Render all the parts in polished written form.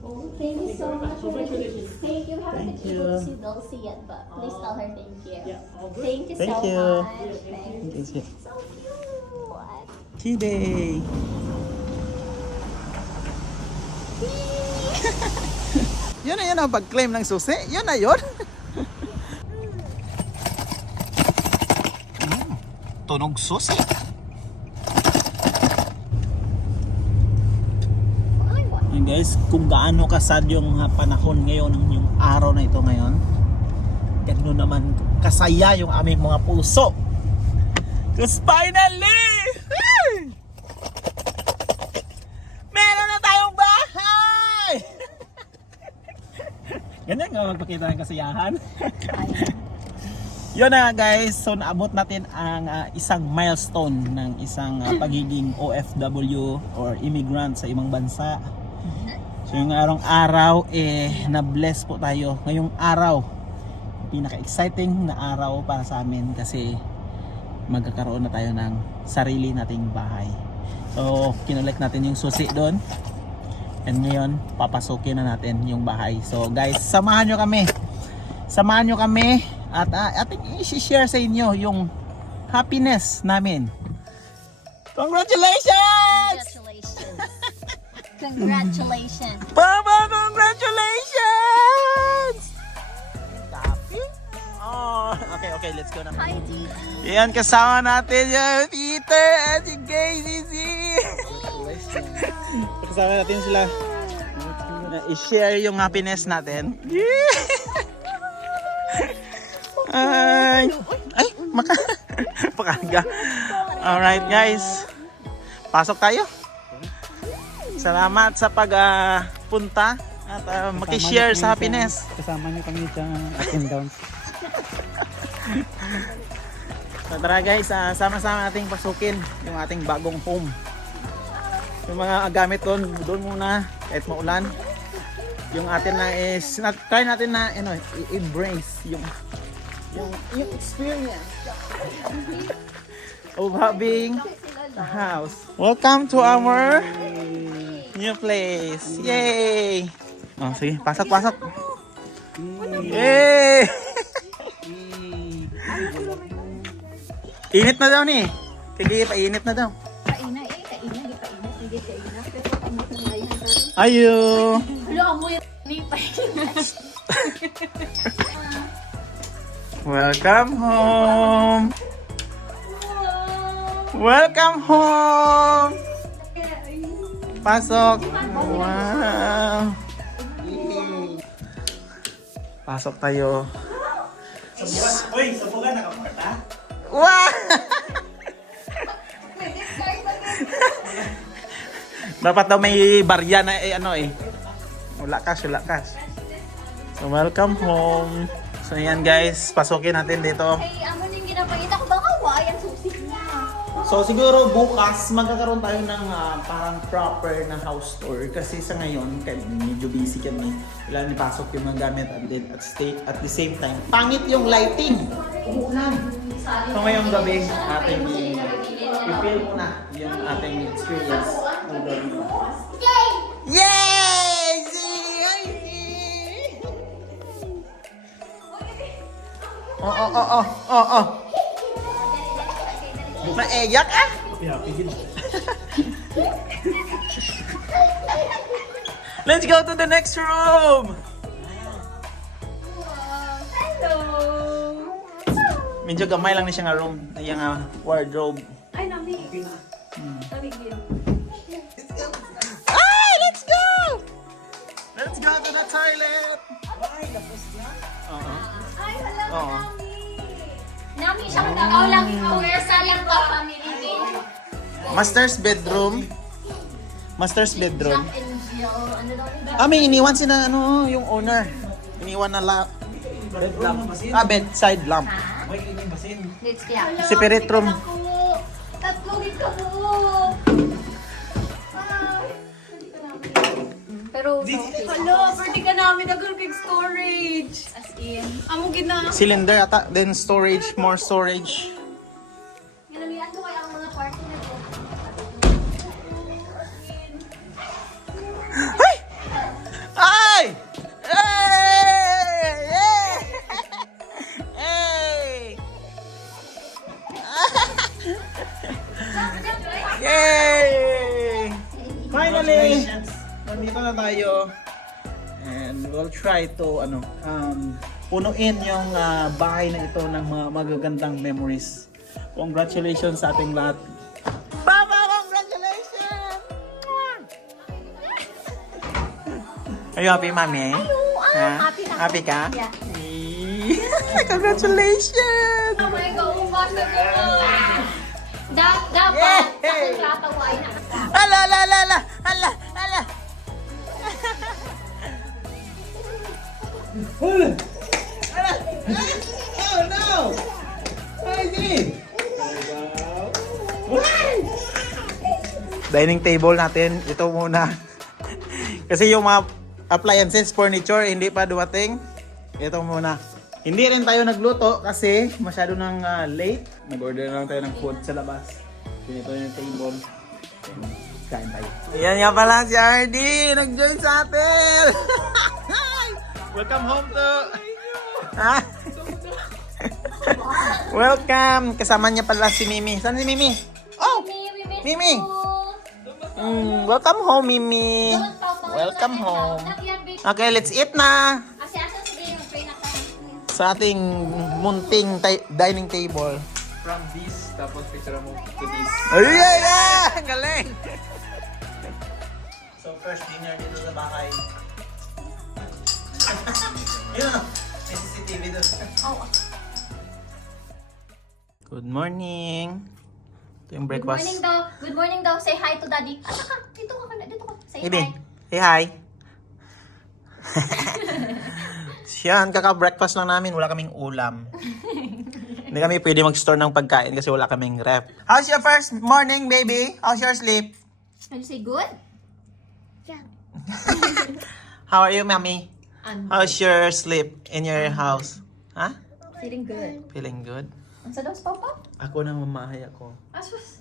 Oh, thank you so much. Thank you. Haven't been able to see Dulcie yet, but please tell her thank you. Thank you so Thank you. much. Thank you. So cute. Kiday! Yun na yun ang pag-claim ng susi. Yun na yun. Tunog susi. Yun guys, kung gaano kasad yung panahon ngayon, yung araw na ito ngayon, gano'n naman kasaya yung aming mga puso. Because finally! Meron na tayong bahay! Ganyan nga magpakita ng kasiyahan. Yun na guys, so naabot natin ang isang milestone ng isang pagiging OFW or immigrant sa ibang bansa. So yung araw na-bless po tayo. Ngayong araw, pinaka-exciting na araw para sa amin kasi magkakaroon na tayo ng sarili nating bahay. So kinolek natin yung susi doon. And ngayon, papasukin na natin yung bahay. So guys, samahan nyo kami. Samahan nyo kami at ating i-share sa inyo yung happiness namin. Congratulations! Congratulations. Congratulations. Papa, congratulations! Happy? Oh, okay, let's go na. Hi, Didi. Yan, kasama natin yung Peter at si KCC. Kasama natin sila. I-share yung happiness natin. Ay, makaga. Alright guys, pasok tayo. Salamat sa pagpunta at makishare sa happiness. Kasama niyo kami sa up and down. So tara guys, sama-sama nating pasukin yung ating bagong home. Yung mga gamit doon muna kahit maulan. Yung atin na is try natin na i-embrace yung experience of having a house. Welcome to our new place. Yay! Oh, sige, pasok. Yay! Init na daw ni. Kaya painit na daw. Kaina. Sige, kaina. Pero ano kung ngayon? Ayo. Hello, amoy ni painit. Welcome home. Welcome home. Pasok. Wow. Pasok tayo. Uy, sabugan nakaporta. Wow! Dapat daw may barya na Wala cash. So welcome home. So yan guys, pasukin natin dito. Hey, amo din ginapakita ko baka why ang susi niya. So siguro bukas magkakaroon tayo ng parang proper na house tour kasi sa ngayon medyo busy kami. Kailangan ipasok yung mga gamit at the same time. Pangit yung lighting. Umuulan. So ngayong gabi ating i-feel muna yung ating experience. Yay! Oh. Naiyak ah! Let's go to the next room! Hello. Medyo gamay lang na siya nga room. Yung wardrobe. Ay, nami. Nami din. Ay! Let's go! Let's go to the toilet! Ay, tapos na? Oo. Ay, hello, Oo. Nami. Nami, siya matakaw lang ikaw. Where sa lang ka, family din. Master's bedroom. Master's bedroom. Jack and Jill. Ano daw? May iniwan sila yung owner. Iniwan na bed lamp. Bedside lamp. Let's kaya. Separate room. Tatlo dito po. Pero, Hello, birthday ka namin, nag-big storage. as in, Amo gina. Cylinder ata, then storage, more storage. ginalian ko kaya ang mga party na to. muna tayo. And we'll try to punuin yung bahay na ito ng mga magagandang memories. Congratulations sa ating lahat. Papa, congratulations! Are you happy, Mami? Happy na. Happy ka? Yeah. Congratulations! Oh my God, umas na ko. Dapat, sa kontratawain na. Ala, ala, ala, ala, ala, ala. Ala. Oh no! I did! Dining table natin, ito muna. Kasi yung mga appliances, furniture, hindi pa dumating. Ito muna. Hindi rin tayo nagluto kasi masyado nang late. Nag-order lang tayo ng food sa labas. Ito yung table. Kain tayo. Ayan nga pala si RD. Nag-join sa atin. Welcome home to... Ha? Welcome. Kasama niya pala si Mimi. Saan si Mimi? Oh! Mimi! Welcome home, Mimi. Welcome home. Okay, let's eat na. Sa ating munting dining table. From this, tapos picture mo to this. Ay, yeah! Galing! So, first dinner dito sa bahay. Yun o! May CCTV doon. Good morning! Ito yung Good breakfast. morning daw. Good morning daw. Say hi to daddy. Asa ka? Dito ka. Dito ka. Say Hindi. hi. Hey, hi! Yan, kaka-breakfast lang namin. Wala kaming ulam. Hindi kami pwede mag-store ng pagkain kasi wala kaming ref. How's your first morning, baby? How's your sleep? Can you say good? Yeah. How are you, mommy? I'm How's your sleep in your house? Ha? feeling good. Feeling good? Ang sa daw sa papa? Ako na mamahay ako. Asus.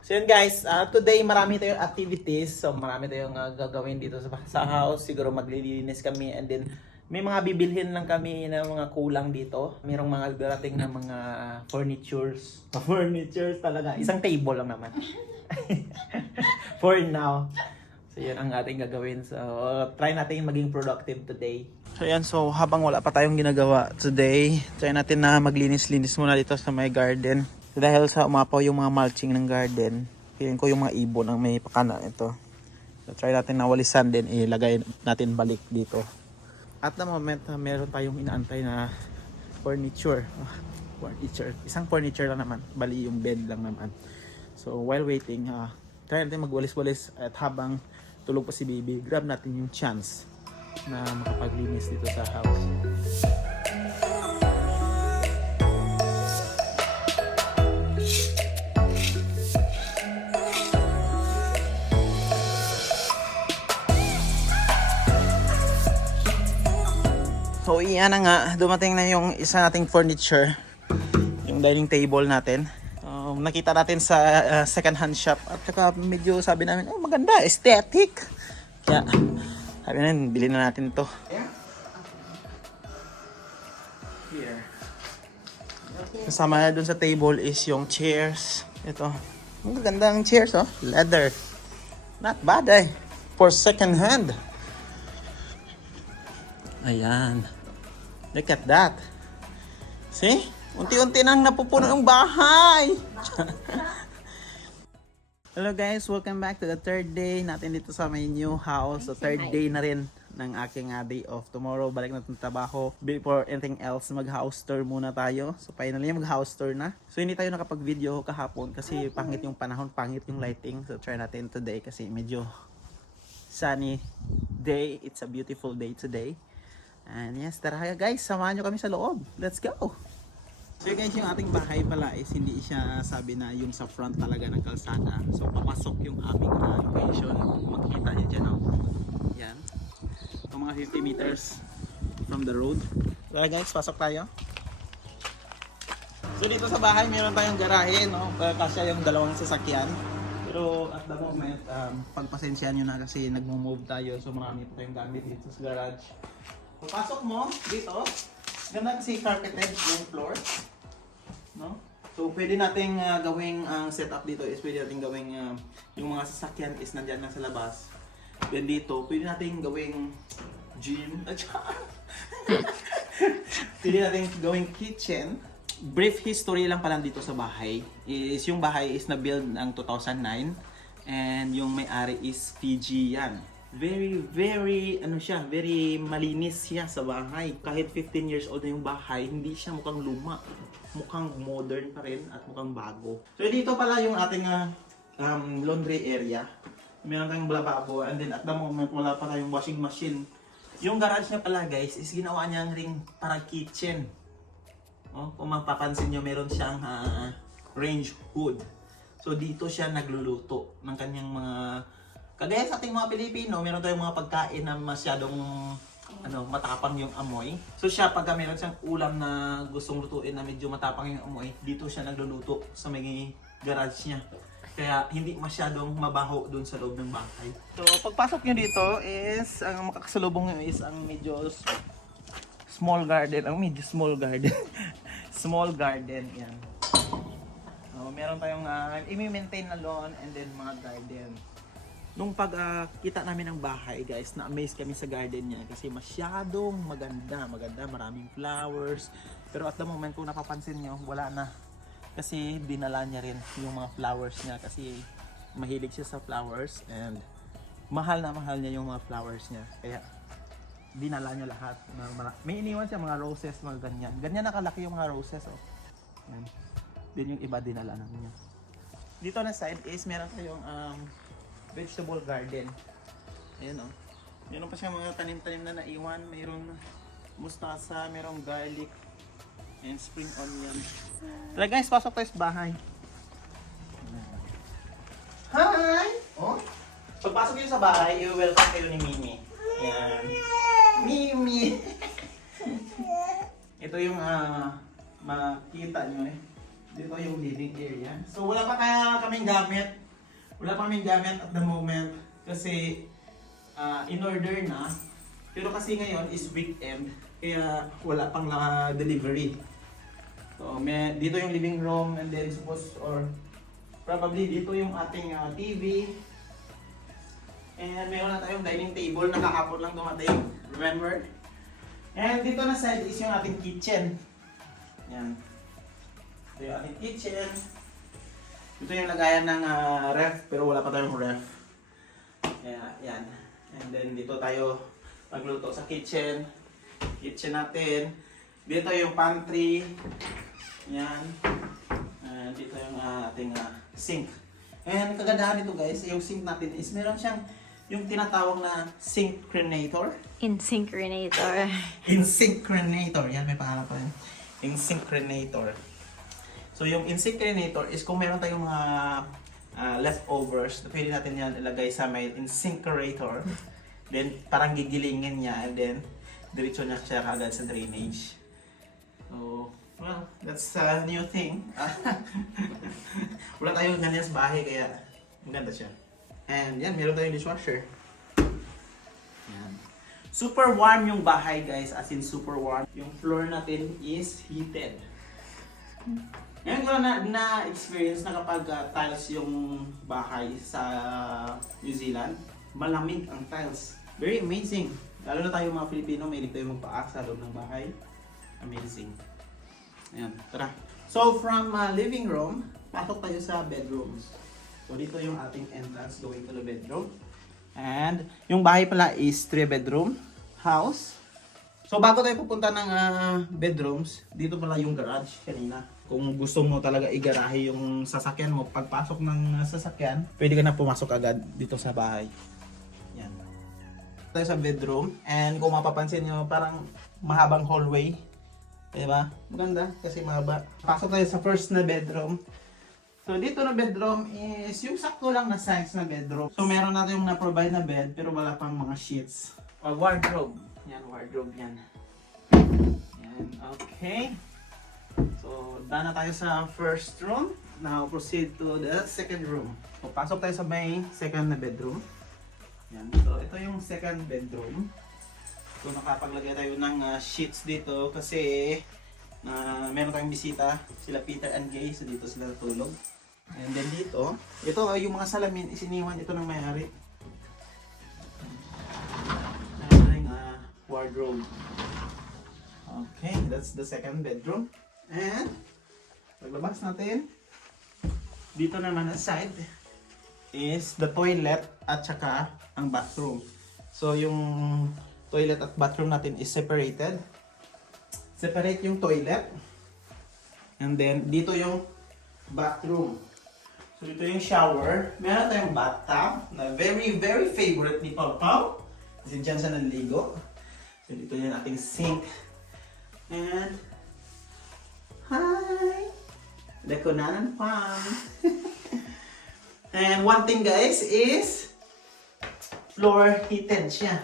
So yun guys, today marami tayong activities. So marami tayong gagawin dito sa house. Siguro maglilinis kami and then may mga bibilhin lang kami na mga kulang dito. Mayroong mga darating na mga furnitures. Furnitures talaga. Isang table lang naman. For now. So yun ang ating gagawin. So try natin maging productive today. So yan, so habang wala pa tayong ginagawa today, try natin na maglinis-linis muna dito sa may garden. Dahil sa umapaw yung mga mulching ng garden, feeling ko yung mga ibon ang may pakana ito. So try natin na walisan din, ilagay natin balik dito. At the moment, meron tayong inaantay na furniture. Furniture. Isang furniture lang naman, bali yung bed lang naman. So while waiting, try natin magwalis-walis at habang tulog pa si baby, grab natin yung chance na makapaglinis dito sa house. So iyan na nga, dumating na yung isa nating furniture, yung dining table natin. Nakita natin sa second hand shop at saka medyo sabi namin, oh maganda, aesthetic. Kaya sabi natin, bilhin na natin to. Here. Kasama na dun sa table is yung chairs. Ito. Ang ganda ng chairs, oh. Leather. Not bad, eh. For second hand. Ayan. Look at that. See? Unti-unti nang napupuno yung bahay. Hello guys, welcome back to the third day natin dito sa my new house. So third day na rin ng aking day off. Tomorrow balik na itong trabaho. Before anything else, mag-house tour muna tayo. So finally mag-house tour na. So hindi tayo nakapag-video kahapon kasi pangit yung panahon, pangit yung lighting. So try natin today kasi medyo sunny day. It's a beautiful day today. And yes, tara guys, samahan nyo kami sa loob. Let's go! So guys, yung ating bahay pala is hindi siya sabi na yung sa front talaga ng kalsada. So papasok yung aming location. Makikita nyo dyan, oh. Yan. Yung mga 50 meters from the road. So guys, pasok tayo. So dito sa bahay, meron tayong garahe, no? Kasya yung dalawang sasakyan. Pero at the moment, pagpasensyahan nyo na kasi nagmo-move tayo. So marami pa tayong gamit dito sa garage. Papasok mo dito. Ganda kasi carpeted yung floor, no? So pwede nating gawing ang setup dito is pwede nating gawing yung mga sasakyan is nandiyan na sa labas. Then dito, pwede natin gawing gym. At saka, pwede natin gawing kitchen. Brief history lang pala dito sa bahay. Yung bahay is na-build ng 2009. And yung may-ari is Fijian. Very malinis siya sa bahay. Kahit 15 years old na yung bahay, hindi siya mukhang luma. Mukhang modern pa rin at mukhang bago. So dito pala yung ating laundry area. Meron tayong lavabo, and then at the moment wala pa tayong washing machine. Yung garage niya pala guys is ginawa niyang ring para kitchen. Oh, kung mapapansin nyo, meron siyang range hood. So dito siya nagluluto ng kanyang mga, kagaya sa ating mga Pilipino, meron tayong mga pagkain na masyadong matapang yung amoy. So siya, pagka meron siyang ulam na gustong lutuin na medyo matapang yung amoy, dito siya nagluluto sa may garage niya. Kaya hindi masyadong mabaho dun sa loob ng bahay. So pagpasok nyo dito is, ang makakasalubong nyo is ang medyo small garden. Small garden, yan. So, meron tayong i-maintain na lawn and then mga garden. Nung pagkita namin ng bahay guys, na-amaze kami sa garden niya kasi masyadong maganda, maraming flowers. Pero at the moment kung napapansin nyo, wala na. Kasi dinala niya rin yung mga flowers niya kasi mahilig siya sa flowers and mahal na mahal niya yung mga flowers niya. Kaya dinala niya lahat. May iniwan siya mga roses, mga ganyan. Ganyan nakalaki yung mga roses. Oh. Yan. Din yung iba dinala namin niya. Dito na side is meron tayong vegetable garden. Ayan oh. Meron pa siyang mga tanim-tanim na naiwan. Mayroong mustasa, mayroong garlic, and spring onion. Tara guys, pasok tayo sa bahay. Hi! Oh, pagpasok niyo sa bahay, i-welcome kayo ni Mimi. Yan. Mimi! Ito yung makita nyo eh. Dito yung living area. So wala pa kaming gamit. Wala pa kaming gamit at the moment. Kasi in order na. Pero kasi ngayon is weekend. Kaya wala pang delivery. So dito yung living room and then suppose or probably dito yung ating TV. And meron na tayong dining table na kahapon lang dumating. Remember? And dito na side is yung ating kitchen. Yan. Ito yung ating kitchen. Ito yung lagayan ng ref pero wala pa tayong ref. Kaya yan. And then dito tayo magluto sa kitchen. Kitchen natin. Dito yung pantry. Yan. And dito yung ating sink. And kagandahan nito guys, yung sink natin is meron siyang yung tinatawag na synchronator. Insynchrinator. Insynchrinator. Yan, may pangalan pa yun. Insynchrinator. So yung insynchrinator is kung meron tayong mga leftovers, pwede natin yan ilagay sa may insynchrinator. Then parang gigilingin niya and then diretso niya siya agad sa drainage. So, well, that's a new thing. Wala tayong ganyan sa bahay kaya maganda siya. And yan, meron tayong dishwasher. Yan. Super warm yung bahay guys, as in super warm. Yung floor natin is heated. Ngayon ko na-experience na kapag tiles yung bahay sa New Zealand, malamig ang tiles. Very amazing. Lalo na tayo mga Filipino, may tayo magpa-act sa loob ng bahay. Amazing. Ayan, tara. So from living room, pasok tayo sa bedrooms. So dito yung ating entrance going to the bedroom. And yung bahay pala is 3-bedroom house. So bago tayo pupunta ng bedrooms, dito pala yung garage kanina. Kung gusto mo talaga igarahe yung sasakyan mo, pagpasok ng sasakyan, pwede ka na pumasok agad dito sa bahay. Yan. Tayo sa bedroom. And kung mapapansin nyo, parang mahabang hallway. Diba? Maganda kasi mahaba. Pasok tayo sa first na bedroom. So dito na bedroom is yung sakto lang na size na bedroom. So meron natin yung na-provide na bed pero wala pang mga sheets. Wardrobe. Yan, wardrobe yan. Yan, okay. So daan na tayo sa first room. Now proceed to the second room. So pasok tayo sa may second na bedroom. Yan. So ito yung second bedroom. So nakapaglagay tayo ng sheets dito kasi meron tayong bisita, sila Peter and Gay, so dito sila natulog. And then dito, ito yung mga salamin isiniwan ito ng may-ari. wardrobe. Okay, that's the second bedroom. And paglabas natin, dito naman ang side is the toilet at saka ang bathroom. So yung toilet at bathroom natin is separated. Separate yung toilet. And then dito yung bathroom. So dito yung shower. Meron tayong bathtub na very favorite ni Pau Pau. Kasi dyan siya naligo. So dito yung ating sink. And hi! Lekonanan Pam! And one thing guys is floor heated siya.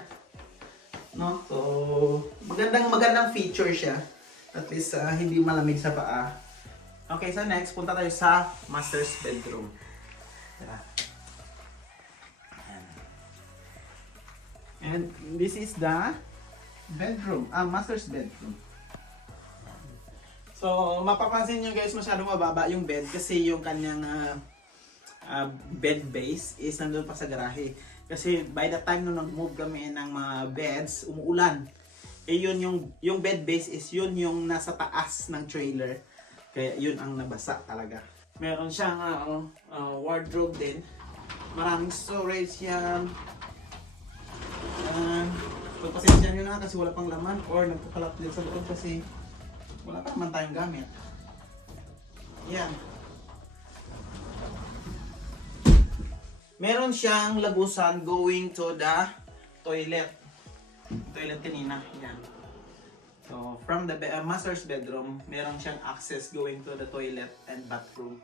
No? So magandang feature siya. At least hindi malamig sa paa. Okay, so next punta tayo sa master's bedroom. Tara. And this is the bedroom, master's bedroom. So, mapapansin nyo guys, masyadong mababa yung bed kasi yung kanyang bed base is nandun pa sa garahe. Kasi by the time nung nag-move kami ng mga beds, umuulan. Eh yun yung bed base is yun yung nasa taas ng trailer. Kaya yun ang nabasa talaga. Meron siyang wardrobe din. Maraming storage yan. Pagpasensya nyo na kasi wala pang laman or nagkakalap din sa loob kasi wala pa naman tayong gamit. Yan. Meron siyang lagusan going to the toilet. Toilet kanina. Yan. So, from the master's bedroom, meron siyang access going to the toilet and bathroom.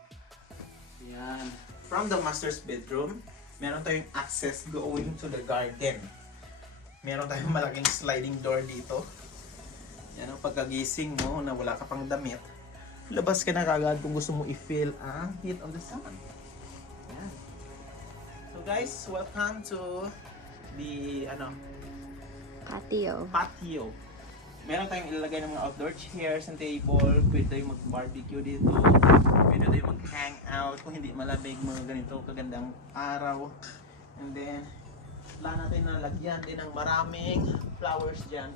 Yan. From the master's bedroom, meron tayong access going to the garden. Meron tayong malaking sliding door dito. Yan ang pagkagising mo na wala ka pang damit. Labas ka na kagad kung gusto mo i-feel ang heat of the sun. Yan. So guys, welcome to the patio. Meron tayong ilalagay ng mga outdoor chairs and table. Pwede tayong mag-barbecue dito. Pwede tayong mag-hangout kung hindi malamig mga ganito kagandang araw. And then, wala natin na lagyan din ng maraming flowers dyan.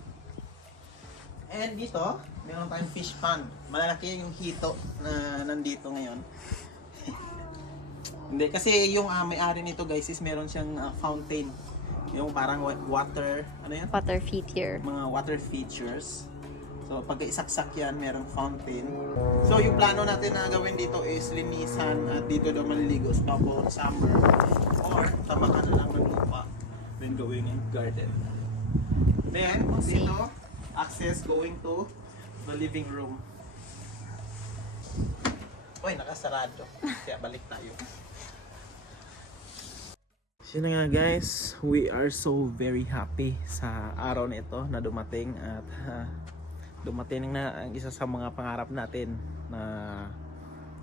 And dito, meron tayong fish pond. Malalaki yung hito na nandito ngayon. Hindi, kasi yung may-ari nito guys is meron siyang fountain. Yung parang water, ano yan? Water feature. Mga water features. So pag isaksak yan, merong fountain. So yung plano natin na gawin dito is linisan at dito daw maliligo sa summer. Or tamakan na lang ng lupa when going in garden. Then, dito, access going to the living room. Uy, nakasarado. Kaya balik tayo. So na nga guys, we are so very happy sa araw na ito na dumating at dumating na ang isa sa mga pangarap natin na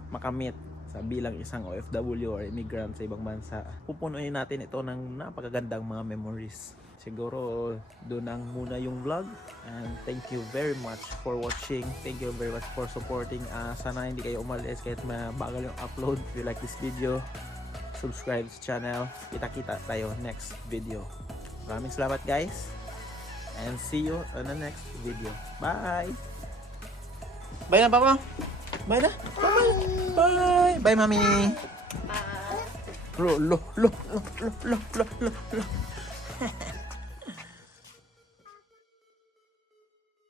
makamit sa bilang isang OFW or immigrant sa ibang bansa. Pupunuin natin ito ng napakagandang mga memories. Siguro doon ang muna yung vlog, and thank you very much for watching. Thank you very much for supporting. Sana hindi kayo umalis kahit mabagal yung upload. If you like this video, subscribe sa channel. Kita-kita tayo next video. Maraming salamat guys, and see you on the next video. Bye! Bye na papa! Bye na! Bye! Bye! Bye mami! Bye! Lo.